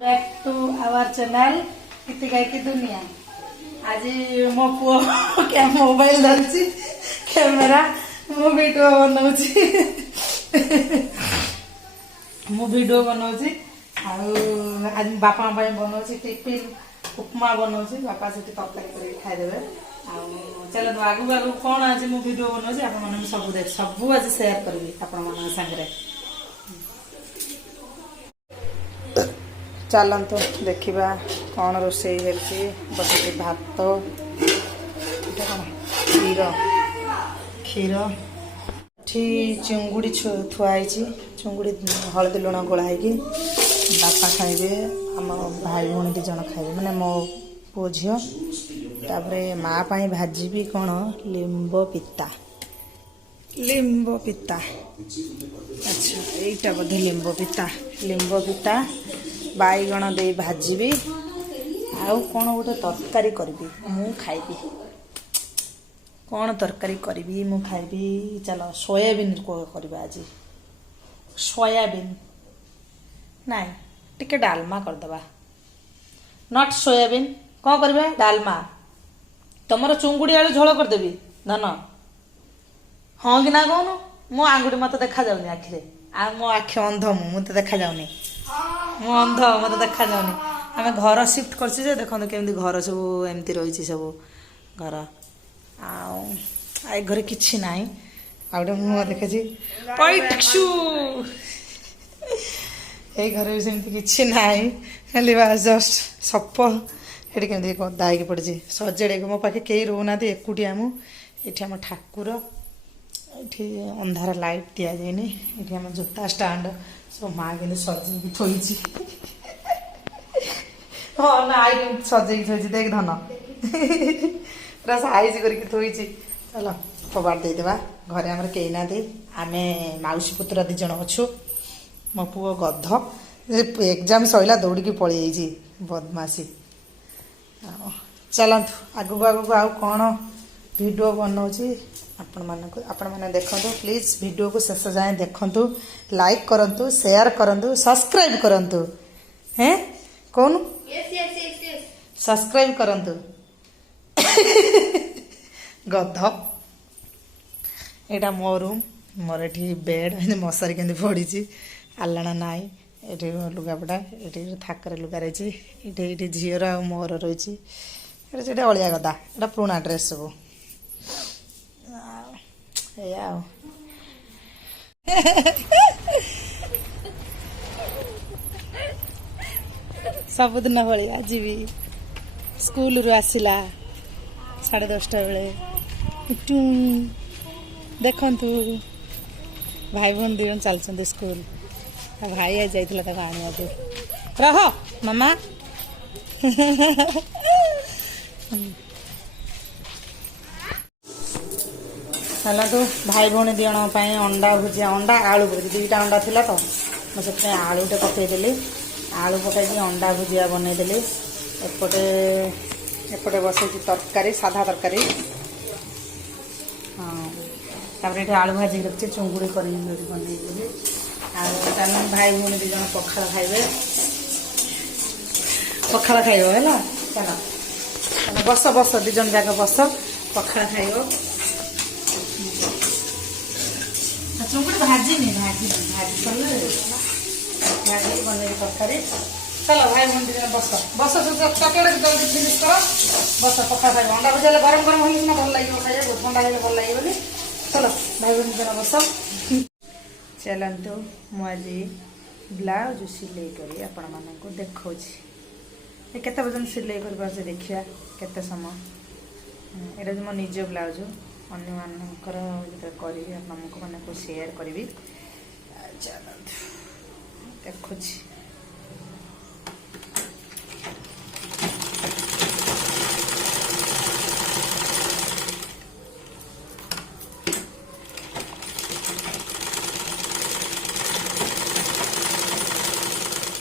Back to our channel गीतिका की दुनिया। आज मो पुओ क्या मोबाइल धरछि कैमेरा मो वीडियो बनाउछि आज बापा भाई बनाउछि टिफिन उपमा बनाउछि बापा से तरकारी कर खाई देबे। चलो आगु आगु कौन आज मो वीडियो बनाउछि आपण माने सब आज शेयर करबी आपण मान संगे। चलतु देखा कौन रोषे बस भात क्षीर क्षीर चिंगुड़ी थुआई चिंगुड़ी हलदी लुण गोलाई बापा खाइबे आम भाई भौणी दी जन खाइबे माने मो पु झील तापरे माँ पाई भाजी भी कौन लिंब पिता अच्छा यहीटा बोधे लिंब पिता बैगण दे भाजी आउ कौन गोटे तरकारी करी मु खाइबी कौन तरकारी करी मु खाइबी। चलो सोयाबीन को करबा आज सोयाबीन नाई टिके डालमा करदबा नट सोयाबीन कौन करबा डालमा तुमर चुंगुड़ी आलू झोल करदेबी धन हाँ कि ना कौन मो आंगुठी मत देखा जाऊनी आखिरे आ मो आखि अंध मत देखा जाऊनी मो अंध मत देखा जाऊनी आम घर सिफ्ट करछी जे देखो केमती घर सब एमती रही सब घर आई घर किछि नाई आ गोटे मुह देखे पैठू ये घर भी सेमती किछि नाई खाली बास जस्ट सप ये केमती गदा होगी पड़ी सजेड़े मो पाखे कई रोना एकुटिया मुझे आम ठाकुर ये अंधार लाइट दि जाए ये आम जोता स्टाण्ड सब माँ के सजे थोड़ी हाँ ना आई सजे थोड़ी देख धन पूरा साइज करके थोड़ी चल कबाड़ देदेबा घरे आमर कई ना आम मौसी पुत्र दी जन अच्छु मो पुओ गध एग्जाम सैला दौड़ी पलि जाइए बदमाशी। चलतु आगू आगू आउ कौन वीडियो बनाऊँगी आपण मैंने देखु प्लीज वीडियो को शेष जाए देखु लाइक करूँ शेयर करूँ सब्सक्राइब करूँ हैं कौन सब्सक्राइब करूँ गध यहाँ मो रूम मोर ये बेड मशारी के पड़ी आलना नाई ये लुगापटा ये थाकर लुगा रही ये झीर आ मोर रही ये अलिया गदा ये पुराणा ड्रेस सब या सबुदिन भाई आज भी स्कूल रू आसला 10:30 बेले देखु भाई भौणी दी चलते स्कूल भाई आज जाइए आने रह मामा चलतु भाई भौणी दी जन अंडा भुजिया अंडा आलू भुजिया दुईटा अंडा थिला तो मुझे आलूटे पकईदेली आलू पकई अंडा भुजिया बनईदेली एपटे एपटे बसई तरकारी साधा तरकारी हाँ तापर ये आलू भाजी रखी चुंगुड़ी कर बनईदेली आ भाई भौणी दी जन पखाड़ खाइबे पखाड़ खाइब है चल बस बस दी जन जाक बस पखाड़ खाइब चुंगुड़ी भाजी नहीं भाजी भाजी बन तरकारी। चलो भाई भौणी दिन बस बस चकड़ जल्दी फिनिश कर बस पका खाइब अंडा भुजिया गरम गरम हो भल लगे खाइए ठंडा हो भल लगे चलो भाई भौणी दिन बस। चलतु मुझे ब्लाउज सिलाई करी आपण मानक देखा केते पर्यटन सिलाई कर देखिया केते समय ये मो निज ब्लाउज अन्य मानकर करी आपको शेयर करी देखु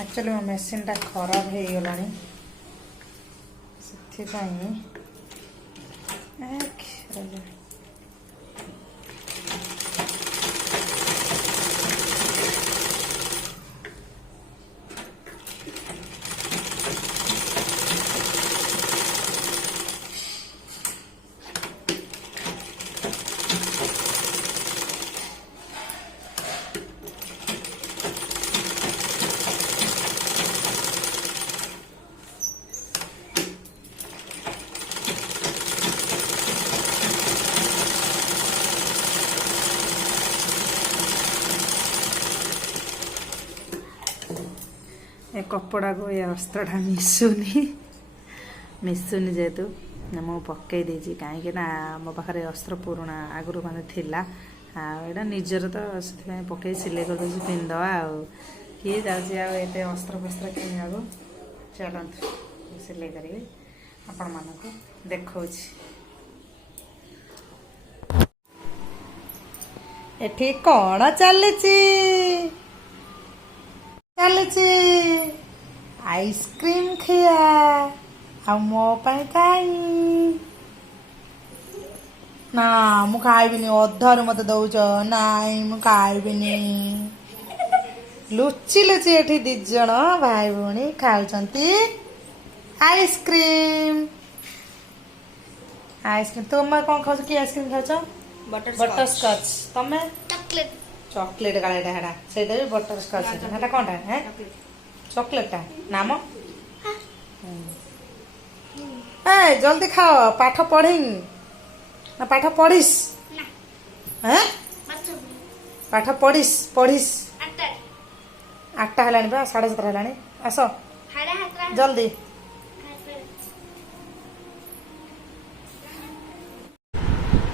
एक्चुअली मो मेसीन टा खराब हो गला कपड़ा को ये अस्त्रटा मिसुनी जेहेतु मु पकई देछि कहीं मो पाखे अस्त्र पुराणा आगु माने थिला आटा निजर तो से पकई सिले कर पिंधवा किए जाते अस्त्र फस्त्र किणा चलतु सिले करी आपण मानक देखा एठी कौन चली आइसक्रीम खिया आ मो पाई खाई ना मु खाइबिनी अधार मत दौच नाई मु खाइबिनी लुचि लुचि एठी दी जण भाई भौणी खाउछंती आइसक्रीम आइसक्रीम तुम कौन खाऊ कि आइसक्रीम खाऊ बटर स्कॉच तमे चॉकलेट चॉकलेट कालेटा हेडा सेटा भी बटर स्कॉच हेटा कोनटा है चॉकलेटटा नाम ए जल्दी खाओ पाठ पढ़ी ना पाठ पढ़िस हैं पाठ पढ़िस पढ़िस 8टा हलानी बा 7:30 हलानी आस जल्दी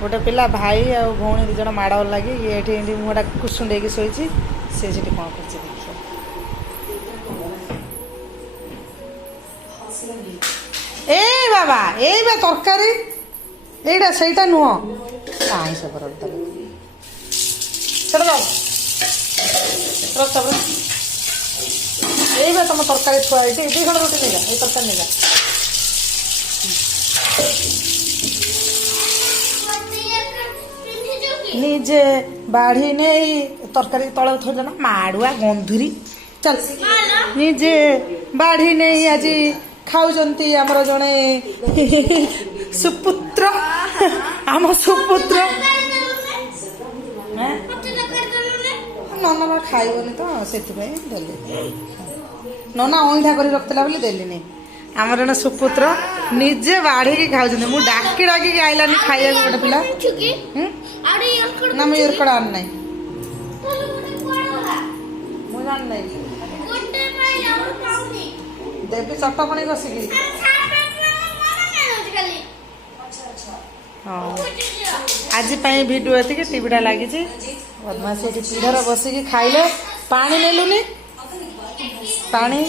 गोटे पिला भाई आ भौणी 2 जण माड़ लगी ये मुहटा कुसुंडे शोची से कौन कर ए बाबा ए बा तरकारी एटा सेटा नुह आई सब ए बा तुम तरकारी छुआ ये 2 खंड रोटी लेगा ये तरकारी लेगा निजे बाढ़ी नहीं तरकारी तले थोड़ा ना माड़ुआ गंधुरी चल निजे बाढ़ी नहीं आज खाऊंती आमर जड़े सुपुत्र आम सुपुत्र नना खाइबनी तो से नना अईठा कर रखला बोली देली आमर जड़े सुपुत्र निजे बाढ़ी खाऊँ मुझे डाकी डाकी आईलानी खाइबा गोटे पिला ना मुझे इयरकड आन नहीं मुझे जान नहीं देवी चटपणी बसिकी हाँ आज भिडियो ये टीवीटा लगी बदमाशी ये पीढ़र बसिकी खाइले पानी नेलुनी पानी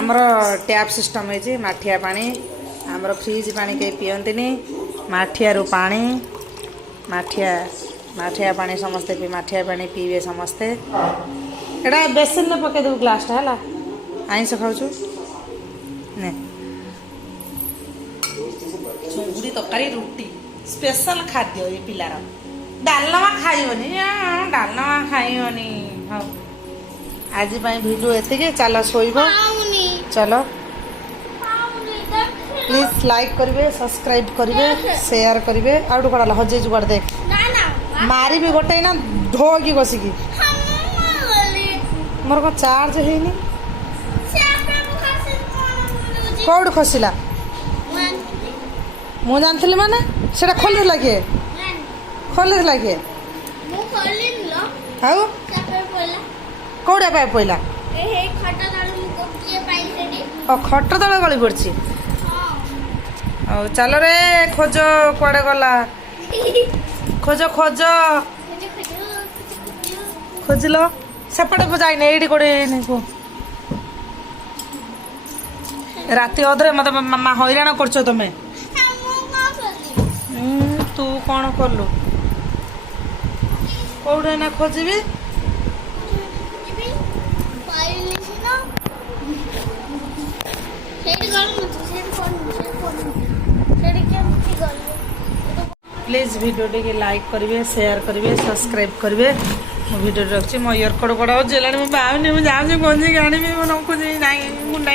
आमर टैप सिस्टम है माठिया पानी आमर फ्रिज पानी कहीं पियंती माठिया रू पानी माठिया पानी समस्ते पी माठिया पानी पीवे समस्ते एटा बेसिन में पके देबू ग्लासटा है आईस खाऊ चुंगुड़ी तरकारी रुटी स्पेशल खाद्य ये पिलार डालमा खाइबनी डालमा खाइबनी हाँ आज भिडियो ये चलो शोब चलो प्लीज लाइक करेंगे सब्सक्राइब करेंगे शेयर करेंगे आउट कड़ा हजे जुगाड़ देख मारी भी गोटे ना ढोकी बसिकी मोर को चार्ज है कौड़ खसला मु जानती माने से खोल किए खोल किए कौड़ा पाइप पड़ा खट तले गली पड़ी चल रे खोज कुआड़े गला खोज खोज खोजल सेपटे जाइने ये कौटे राति अधरे मत मामा हैरान कर तुम तू कौन कलु कौटे ना खोजी प्लीज वीडियो टे लाइक करेंगे शेयर करेंगे सब्सक्राइब करेंगे मो वीडियो रखी मो इयरकड कड़ा जेला मुझे जाऊँगी गंजी आनी मुझे ना मुंडा